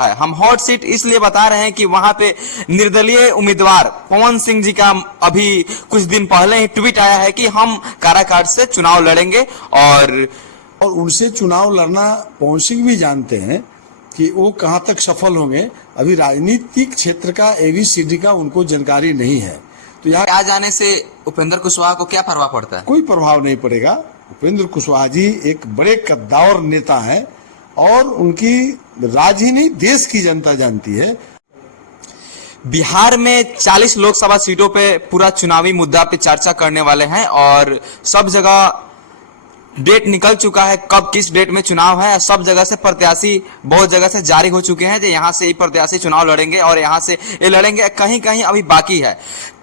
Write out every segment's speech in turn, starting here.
है। हम hot seat इसलिए बता रहे हैं कि वहां पे निर्दलीय उम्मीदवार पवन सिंह जी का अभी कुछ दिन पहले ही ट्वीट आया है कि हम काराकाट से चुनाव लड़ेंगे और उनसे चुनाव लड़ना पवन सिंह भी जानते हैं कि वो कहां तक सफल होंगे। अभी राजनीतिक क्षेत्र का एबीसीडी का उनको जानकारी नहीं है। तो यहाँ आ जाने से उपेंद्र कुशवाहा को क्या प्रभाव पड़ता है? कोई प्रभाव नहीं पड़ेगा। उपेंद्र कुशवाहा जी एक बड़े कद्दावर नेता हैं और उनकी राज्य ही नहीं देश की जनता जानती है। बिहार में 40 लोकसभा सीटों पे पूरा चुनावी मुद्दा पे चर्चा करने वाले हैं और सब जगह डेट निकल चुका है, कब किस डेट में चुनाव है। सब जगह से प्रत्याशी बहुत जगह से जारी हो चुके हैं, यहाँ से ही प्रत्याशी चुनाव लड़ेंगे और यहाँ से ये लड़ेंगे। कहीं कहीं अभी बाकी है।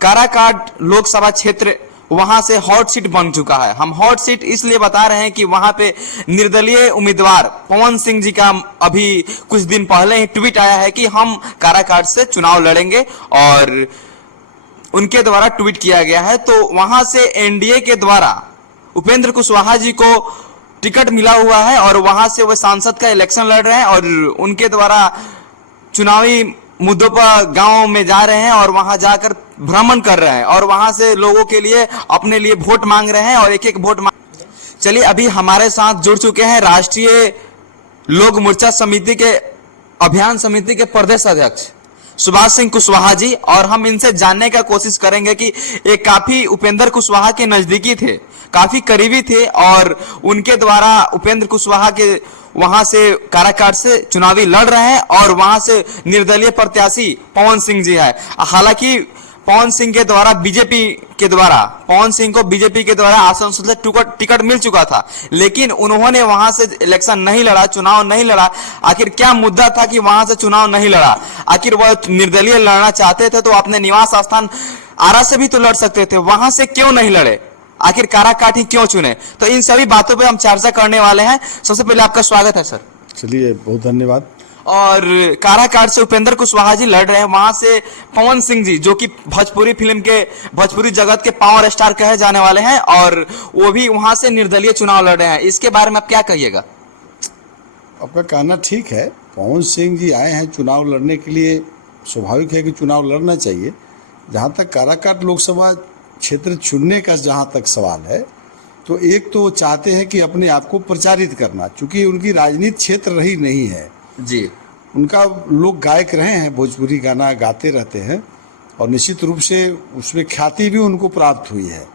काराकाट लोकसभा क्षेत्र वहां से हॉट सीट बन चुका है। हम हॉट सीट इसलिए बता रहे हैं कि वहां पे निर्दलीय उम्मीदवार पवन सिंह जी का अभी कुछ दिन पहले ही ट्वीट आया है कि हम काराकाट से चुनाव लड़ेंगे और उनके द्वारा ट्वीट किया गया है। तो वहां से एनडीए के द्वारा उपेंद्र कुशवाहा जी को टिकट मिला हुआ है और वहां से वो सांसद का इलेक्शन लड़ रहे हैं और उनके द्वारा चुनावी मुद्दों पर गांव में जा रहे हैं और वहां जाकर भ्रमण कर रहे हैं और वहां से लोगों के लिए अपने लिए वोट मांग रहे हैं और एक एक वोट मांग। चलिए, अभी हमारे साथ जुड़ चुके हैं राष्ट्रीय लोक मोर्चा समिति के अभियान समिति के प्रदेश अध्यक्ष सुभाष सिंह कुशवाहा जी, और हम इनसे जानने का कोशिश करेंगे कि ये काफी उपेंद्र कुशवाहा के नजदीकी थे, काफी करीबी थे और उनके द्वारा उपेंद्र कुशवाहा के वहां से काराकाट से चुनावी लड़ रहे हैं और वहां से निर्दलीय प्रत्याशी पवन सिंह जी है। हालांकि पवन सिंह के द्वारा पवन सिंह को बीजेपी के द्वारा आसनसोल से टिकट मिल चुका था, लेकिन उन्होंने वहां से इलेक्शन नहीं लड़ा, चुनाव नहीं लड़ा। आखिर क्या मुद्दा था कि वहां से चुनाव नहीं लड़ा? आखिर वह निर्दलीय लड़ना चाहते थे तो अपने निवास स्थान आरा से भी तो लड़ सकते थे, वहां से क्यों नहीं लड़े? आखिर काराकाट ही क्यों चुने? तो इन सभी बातों पे हम चर्चा करने वाले हैं। सबसे पहले आपका स्वागत है सर। चलिए, बहुत धन्यवाद। और काराकाट से उपेंद्र कुशवाहा जी लड़ रहे हैं, वहां से पवन सिंह जी जो कि भोजपुरी जगत के पावर स्टार कहे जाने वाले हैं और वो भी वहां से निर्दलीय चुनाव लड़ रहे हैं। इसके बारे में आप क्या कहिएगा? आपका कहना ठीक है। पवन सिंह जी आए हैं चुनाव लड़ने के लिए, स्वाभाविक है कि चुनाव लड़ना चाहिए। जहाँ तक काराकाट लोकसभा क्षेत्र चुनने का जहाँ तक सवाल है, तो एक तो वो चाहते हैं कि अपने आप को प्रचारित करना, चूंकि उनकी राजनीति क्षेत्र रही नहीं है जी। उनका लोग गायक रहे हैं, भोजपुरी गाना गाते रहते हैं और निश्चित रूप से उसमें ख्याति भी उनको प्राप्त हुई है।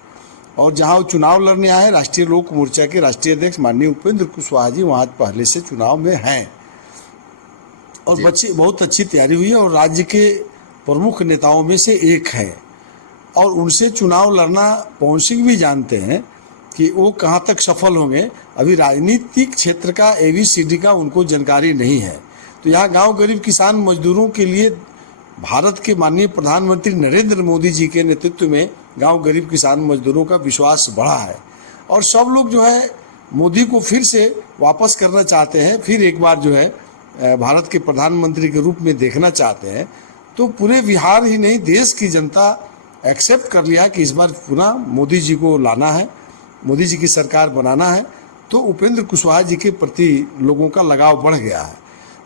और जहां वो चुनाव लड़ने आए हैं, राष्ट्रीय लोक मोर्चा के राष्ट्रीय अध्यक्ष माननीय उपेंद्र कुशवाहा जी वहां पहले से चुनाव में हैं और बच्चे बहुत अच्छी तैयारी हुई है और राज्य के प्रमुख नेताओं में से एक है। और उनसे चुनाव लड़ना पवन सिंह भी जानते हैं कि वो कहां तक सफल होंगे। अभी राजनीतिक क्षेत्र का एबीसीडी का उनको जानकारी नहीं है। तो यहाँ गांव गरीब किसान मजदूरों के लिए भारत के माननीय प्रधानमंत्री नरेंद्र मोदी जी के नेतृत्व में गांव गरीब किसान मजदूरों का विश्वास बढ़ा है और सब लोग जो है मोदी को फिर से वापस करना चाहते हैं, फिर एक बार जो है भारत के प्रधानमंत्री के रूप में देखना चाहते हैं। तो पूरे बिहार ही नहीं देश की जनता एक्सेप्ट कर लिया कि इस बार पुनः मोदी जी को लाना है, मोदी जी की सरकार बनाना है। तो उपेंद्र कुशवाहा जी के प्रति लोगों का लगाव बढ़ गया है।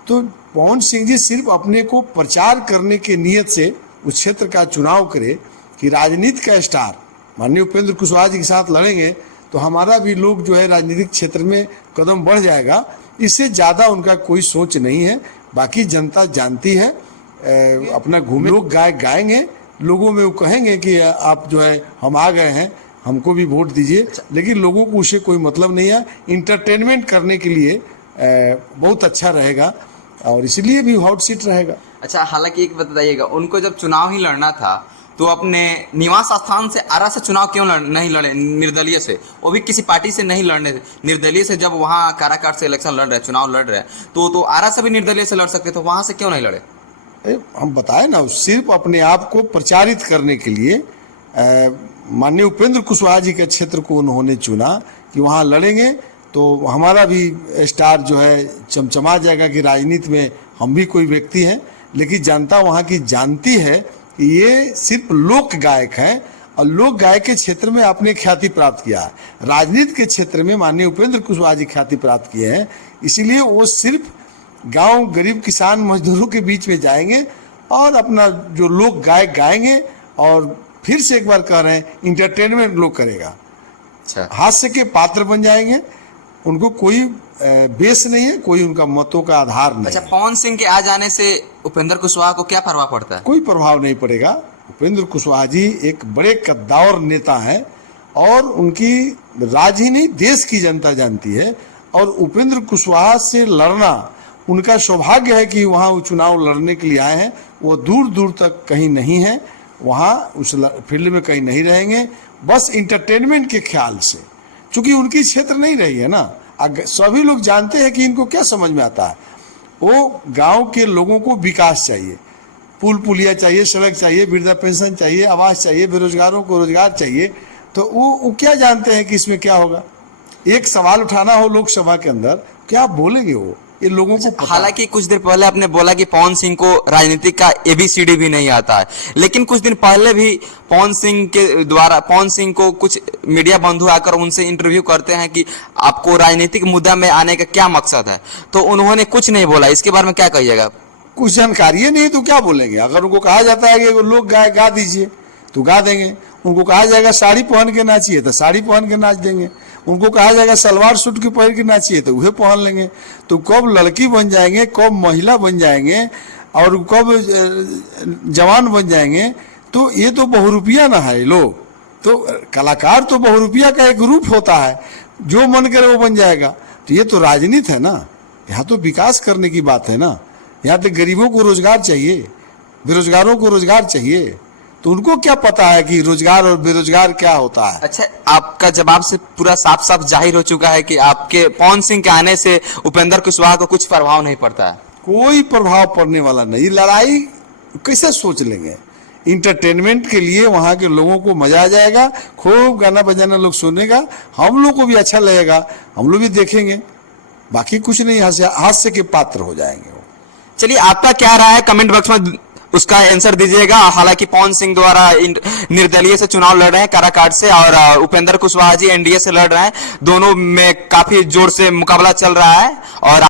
तो पवन सिंह जी सिर्फ अपने को प्रचार करने के नियत से उस क्षेत्र का चुनाव करे कि राजनीति का स्टार माननीय उपेंद्र कुशवाहा जी के साथ लड़ेंगे तो हमारा भी लोग जो है राजनीतिक क्षेत्र में कदम बढ़ जाएगा। इससे ज़्यादा उनका कोई सोच नहीं है। बाकी जनता जानती है, अपना घूमे लोग गाएंगे, लोगों में वो कहेंगे कि आप जो है हम आ गए हैं, हमको भी वोट दीजिए, लेकिन लोगों को उससे कोई मतलब नहीं है। इंटरटेनमेंट करने के लिए बहुत अच्छा रहेगा और इसलिए भी हॉट सीट रहेगा। अच्छा, हालांकि एक बताइएगा, उनको जब चुनाव ही लड़ना था तो अपने निवास स्थान से आरा से चुनाव क्यों नहीं लड़े निर्दलीय से? वो भी किसी पार्टी से नहीं लड़ने, निर्दलीय से जब वहाँ काराकाट से इलेक्शन लड़ रहे, चुनाव लड़ रहे, तो आरा से भी निर्दलीय से लड़ सकते, तो वहाँ से क्यों नहीं लड़े? हम बताए ना, सिर्फ अपने आप को प्रचारित करने के लिए माननीय उपेंद्र कुशवाहा जी के क्षेत्र को उन्होंने चुना कि वहाँ लड़ेंगे तो हमारा भी स्टार जो है चमचमा जाएगा कि राजनीति में हम भी कोई व्यक्ति हैं। लेकिन जनता वहाँ की जानती है कि ये सिर्फ लोक गायक हैं और लोक गायक के क्षेत्र में आपने ख्याति प्राप्त किया है। राजनीति के क्षेत्र में माननीय उपेंद्र कुशवाहा जी ख्याति प्राप्त किए हैं, इसीलिए वो सिर्फ गांव गरीब किसान मजदूरों के बीच में जाएंगे और अपना जो लोक गायक गाएंगे और फिर से एक बार कह रहे हैं इंटरटेनमेंट लोग करेगा, अच्छा हास्य के पात्र बन जाएंगे। उनको कोई बेस नहीं है, कोई उनका मतों का आधार नहीं अच्छा, है। पवन सिंह के आ जाने से उपेंद्र कुशवाहा को क्या प्रभाव पड़ता है? कोई प्रभाव नहीं पड़ेगा। उपेंद्र कुशवाहा जी एक बड़े कद्दावर नेता हैं और उनकी राज ही नहीं देश की जनता जानती है। और उपेंद्र कुशवाहा से लड़ना उनका सौभाग्य है कि वहाँ वो चुनाव लड़ने के लिए आए हैं। वो दूर दूर तक कहीं नहीं है, वहाँ उस फील्ड में कहीं नहीं रहेंगे, बस इंटरटेनमेंट के ख्याल से, क्योंकि उनकी क्षेत्र नहीं रही है ना। सभी लोग जानते हैं कि इनको क्या समझ में आता है। वो गांव के लोगों को विकास चाहिए, पुल पुलिया चाहिए, सड़क चाहिए, वृद्धा पेंशन चाहिए, आवास चाहिए, बेरोजगारों को रोजगार चाहिए। तो वो क्या जानते हैं कि इसमें क्या होगा। एक सवाल उठाना हो लोकसभा के अंदर, क्या बोलेंगे वो, ये लोगों को पता है। हालांकि कुछ देर पहले आपने बोला कि पवन सिंह को राजनीति का एबीसीडी भी नहीं आता है, लेकिन कुछ दिन पहले भी पवन सिंह को कुछ मीडिया बंधु आकर उनसे इंटरव्यू करते हैं कि आपको राजनीतिक मुद्दा में आने का क्या मकसद है, तो उन्होंने कुछ नहीं बोला। इसके बारे में क्या कहिएगा? कुछ जानकारी नहीं तो क्या बोलेंगे। अगर उनको कहा जाता है कि लोग गा दीजिए तो गा देंगे। उनको कहा जाएगा साड़ी पहन के नाचिए तो साड़ी पहन के नाच देंगे। उनको कहा जाएगा सलवार सूट की पहन के नाचिए तो वह पहन लेंगे। तो कब लड़की बन जाएंगे, कब महिला बन जाएंगे और कब जवान बन जाएंगे, तो ये तो बहुरूपिया ना है लोग। तो कलाकार तो बहुरूपिया का एक रूप होता है, जो मन करे वो बन जाएगा। तो ये तो राजनीति है ना, यहाँ तो विकास करने की बात है ना। यहाँ तो गरीबों को रोजगार चाहिए, बेरोजगारों को रोजगार चाहिए। तो उनको क्या पता है कि रोजगार और बेरोजगार क्या होता है। अच्छा, आपका जवाब से पूरा साफ साफ जाहिर हो चुका है कि आपके पवन सिंह के आने से उपेंद्र कुशवाहा को कुछ प्रभाव नहीं पड़ता है। कोई प्रभाव पड़ने वाला नहीं। लड़ाई कैसे सोच लेंगे। इंटरटेनमेंट के लिए वहाँ के लोगों को मजा आ जाएगा, खूब गाना बजाना लोग सुनेगा, हम लोग को भी अच्छा लगेगा, हम लोग भी देखेंगे। बाकी कुछ नहीं, हास्य के पात्र हो जाएंगे वो। चलिए, आपका क्या राय है कमेंट बॉक्स में उसका आंसर दीजिएगा। हालांकि पवन सिंह द्वारा निर्दलीय से चुनाव लड़ रहे हैं काराकाट से, और उपेंद्र कुशवाहा जी एनडीए से लड़ रहे हैं। दोनों में काफी जोर से मुकाबला चल रहा है और